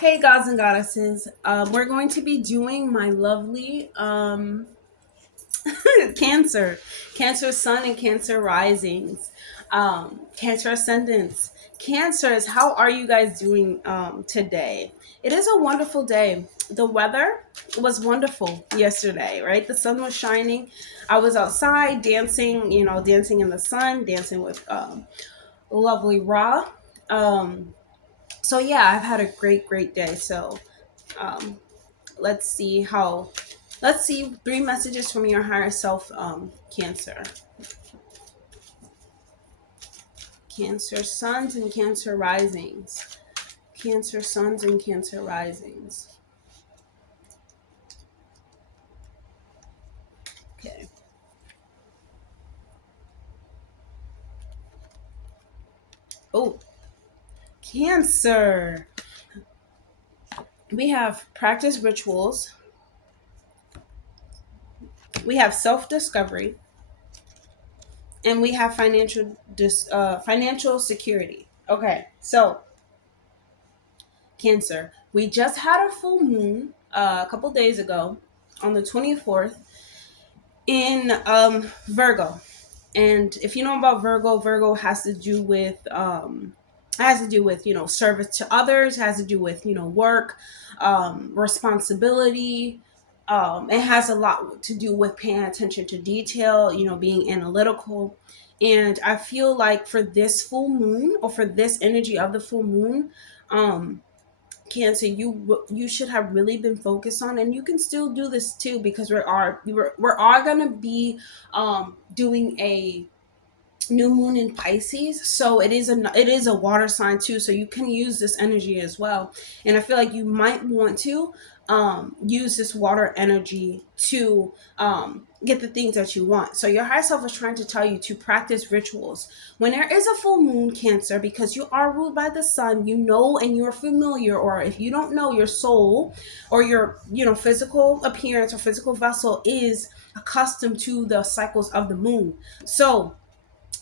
Hey, gods and goddesses. We're going to be doing my lovely Cancer, Cancer Sun and Cancer Risings, Cancer Ascendants. Cancers, how are you guys doing today? It is a wonderful day. The weather was wonderful yesterday, right? The sun was shining. I was outside dancing, dancing in the sun, dancing with lovely Ra. Um, so yeah, I've had a great day. So um, let's see how let's see three messages from your higher self, Cancer suns and Cancer risings. Cancer suns and Cancer risings. Okay. Oh, Cancer. We have practice rituals. We have self-discovery, and we have financial security. Okay, so Cancer. We just had a full moon a couple days ago on the 24th in Virgo. And if you know about Virgo, Virgo has to do with service to others, has to do with work, responsibility. It has a lot to do with paying attention to detail, being analytical. And I feel like for this full moon, or for this energy of the full moon, um Cancer, you should have really been focused on, and you can still do this too, because we're all gonna be doing a new moon in Pisces. So it is a water sign too, so you can use this energy as well. And I feel like you might want to use this water energy to get the things that you want. So your higher self is trying to tell you to practice rituals when there is a full moon, Cancer, because you are ruled by the sun. And you're familiar, or if you don't know, your soul or your physical appearance or physical vessel is accustomed to the cycles of the moon. So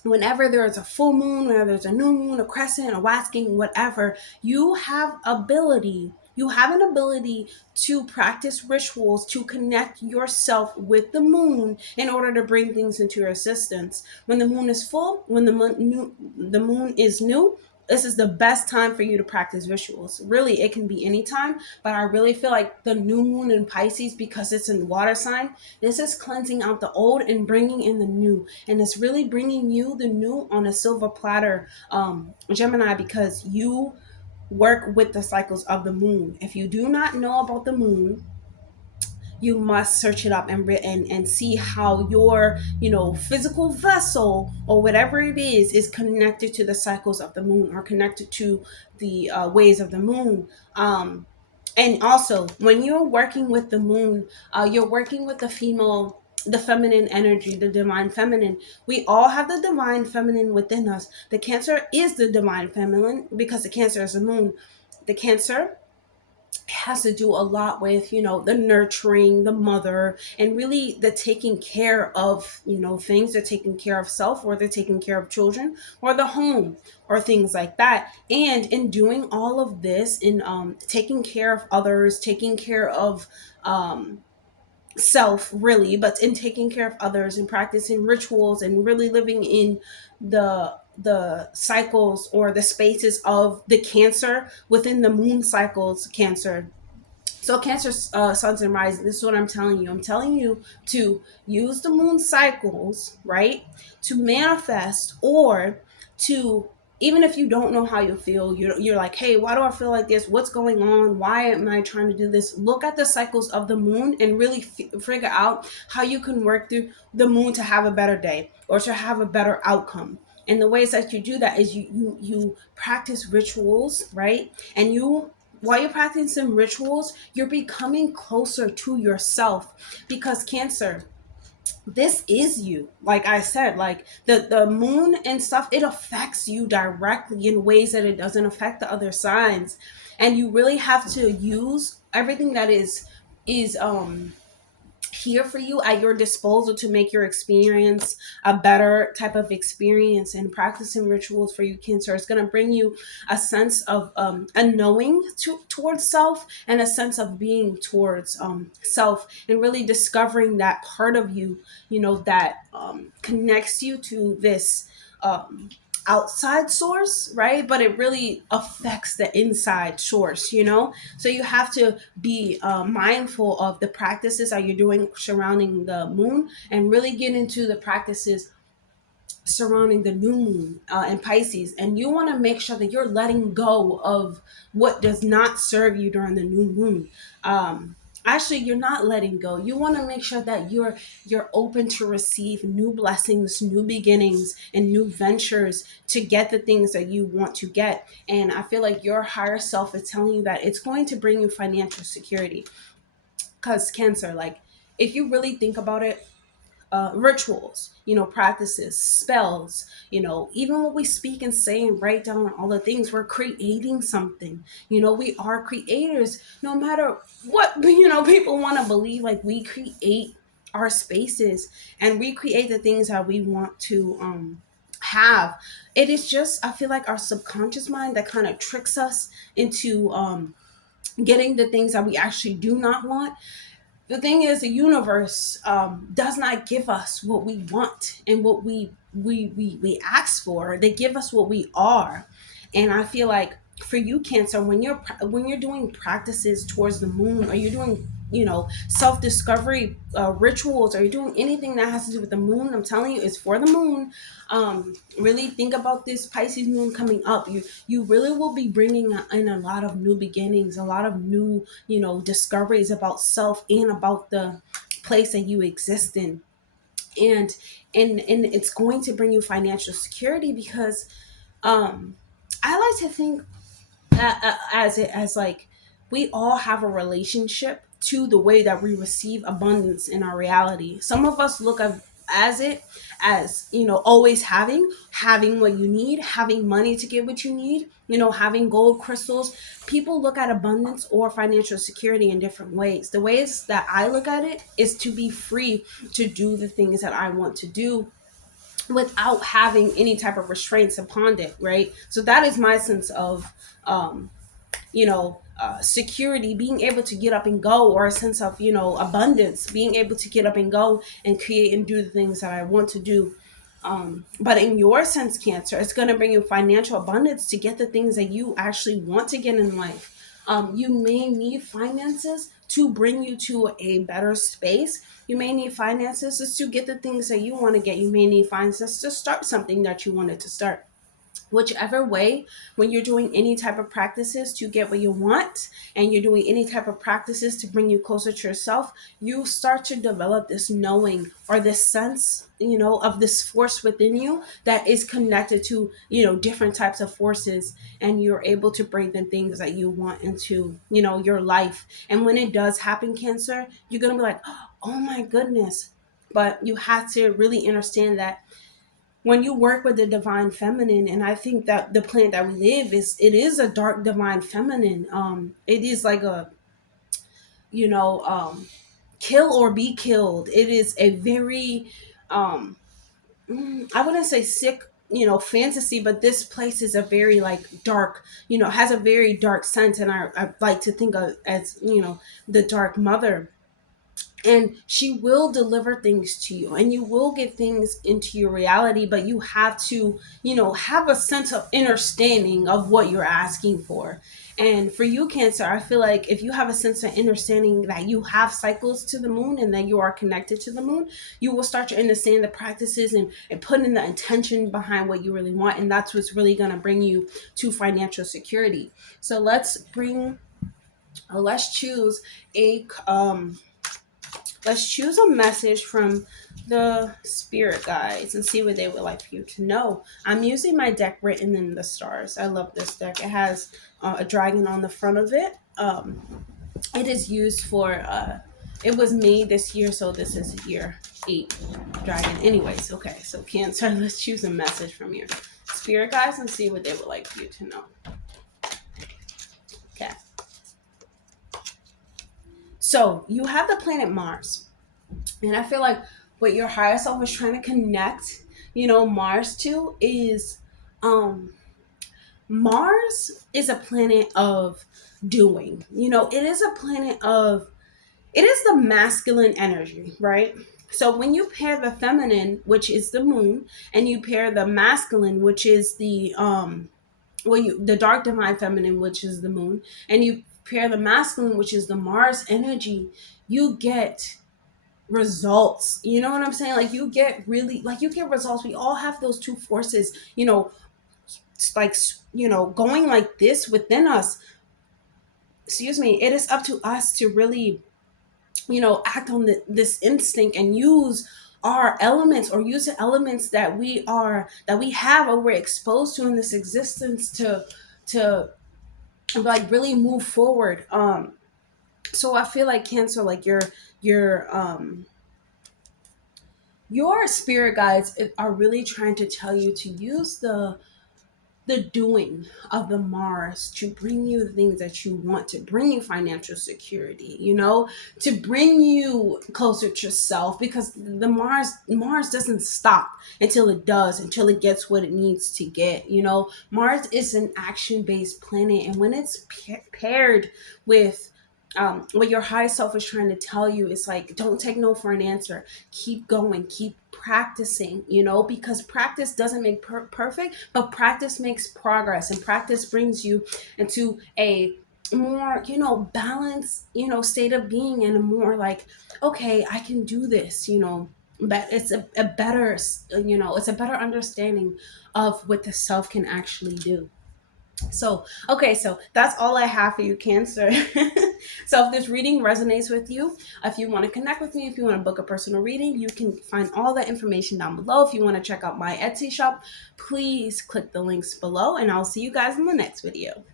whenever there is a full moon, whenever there's a new moon, a crescent, a waxing, whatever, you have an ability to practice rituals to connect yourself with the moon in order to bring things into your existence. When the moon is full, when the moon is new, this is the best time for you to practice rituals. Really, it can be any time, but I really feel like the new moon in Pisces, because it's in water sign, this is cleansing out the old and bringing in the new. And it's really bringing you the new on a silver platter, Gemini, because you work with the cycles of the moon. If you do not know about the moon, you must search it up and see how your physical vessel or whatever it is connected to the cycles of the moon, or connected to the ways of the moon. And also, when you're working with the moon, you're working with the feminine energy, the divine feminine. We all have the divine feminine within us. The Cancer is the divine feminine, because the Cancer is the moon. The Cancer has to do a lot with the nurturing, the mother, and really the taking care of things. They're taking care of self, or they're taking care of children, or the home, or things like that. And in doing all of this, in taking care of others, taking care of self, really, but in taking care of others and practicing rituals and really living in the cycles or the spaces of the Cancer within the moon cycles, Cancer. So Cancer, suns and rising, this is what I'm telling you. I'm telling you to use the moon cycles, right, to manifest, or to, even if you don't know how you feel, you're like, hey, why do I feel like this? What's going on? Why am I trying to do this? Look at the cycles of the moon and really figure out how you can work through the moon to have a better day, or to have a better outcome. And the ways that you do that is you practice rituals, right? And while you're practicing rituals, you're becoming closer to yourself, because Cancer, this is you. Like I said, like the moon and stuff, it affects you directly in ways that it doesn't affect the other signs. And you really have to use everything that is here for you at your disposal to make your experience a better type of experience. And practicing rituals for you, Cancer, is going to bring you a sense of a knowing towards self, and a sense of being towards self, and really discovering that part of you, that connects you to this um, outside source, right? But it really affects the inside source. So you have to be mindful of the practices that you're doing surrounding the moon, and really get into the practices surrounding the new moon in Pisces. And you want to make sure that you're letting go of what does not serve you during the new moon. Actually, you're not letting go. You want to make sure that you're open to receive new blessings, new beginnings, and new ventures to get the things that you want to get. And I feel like your higher self is telling you that it's going to bring you financial security. Because Cancer, like, if you really think about it, rituals, practices, spells, even what we speak and say and write down, all the things, we're creating something. We are creators. No matter what, people want to believe, like, we create our spaces, and we create the things that we want to have. It is just, I feel like, our subconscious mind that kind of tricks us into getting the things that we actually do not want. The thing is, the universe does not give us what we want and what we ask for. They give us what we are. And I feel like for you, Cancer, when you're doing practices towards the moon, or you're doing self-discovery rituals, or you're doing anything that has to do with the moon, I'm telling you, it's for the moon. Really think about this Pisces moon coming up. You really will be bringing in a lot of new beginnings, a lot of new discoveries about self, and about the place that you exist in. And it's going to bring you financial security, because I like to think as like, we all have a relationship to the way that we receive abundance in our reality. Some of us look at as it as always having what you need, having money to get what you need, having gold crystals. People look at abundance or financial security in different ways. The ways that I look at it is to be free to do the things that I want to do without having any type of restraints upon it, right? So that is my sense of security, being able to get up and go, or a sense of abundance, being able to get up and go and create and do the things that I want to do. But in your sense, Cancer, it's going to bring you financial abundance to get the things that you actually want to get in life. You may need finances to bring you to a better space. You may need finances just to get the things that you want to get. You may need finances to start something that you wanted to start. Whichever way, when you're doing any type of practices to get what you want, and you're doing any type of practices to bring you closer to yourself, you start to develop this knowing, or this sense of this force within you that is connected to different types of forces, and you're able to bring the things that you want into your life. And when it does happen, Cancer, you're gonna be like, oh my goodness. But you have to really understand that when you work with the divine feminine, and I think that the planet that we live is a dark divine feminine. It is like a you know kill or be killed. It is a very I wouldn't say sick fantasy, but this place is a very like dark, has a very dark sense. And I like to think of as the dark mother, and she will deliver things to you, and you will get things into your reality. But you have to have a sense of understanding of what you're asking for. And for you, Cancer, I feel like if you have a sense of understanding that you have cycles to the moon, and that you are connected to the moon, you will start to understand the practices, and put in the intention behind what you really want. And that's what's really going to bring you to financial security. So let's choose a let's choose a message from the spirit guides and see what they would like for you to know. I'm using my deck Written in the Stars. I love this deck. It has a dragon on the front of it. It is used for, it was made this year, so this is year 8 dragon. Anyways, okay, so Cancer, let's choose a message from your spirit guides and see what they would like for you to know. Okay. So you have the planet Mars. And I feel like what your higher self is trying to connect, Mars to is, um Mars is a planet of doing. It is a planet of, it is the masculine energy, right? So when you pair the feminine, which is the moon, and you pair the masculine, which is the dark divine feminine, which is the moon, and you pair the masculine, which is the Mars energy, you get results. You know what I'm saying? Like you get results. We all have those two forces, like, going like this within us. Excuse me. It is up to us to really, act on this instinct and use our elements, or use the elements that we have, or we're exposed to in this existence, to like really move forward. So I feel like Cancer, like your spirit guides are really trying to tell you to use the doing of the Mars to bring you the things that you want, to bring you financial security, to bring you closer to yourself, because the Mars doesn't stop until it does, until it gets what it needs to get. Mars is an action-based planet, and when it's paired with what your high self is trying to tell you, is like, don't take no for an answer. Keep going, keep practicing, because practice doesn't make perfect, but practice makes progress, and practice brings you into a more, balanced, state of being, and a more like, okay, I can do this, but it's a better, it's a better understanding of what the self can actually do. So, okay, so that's all I have for you, Cancer. So, if this reading resonates with you, if you want to connect with me, if you want to book a personal reading, you can find all that information down below. If you want to check out my Etsy shop, please click the links below, and I'll see you guys in the next video.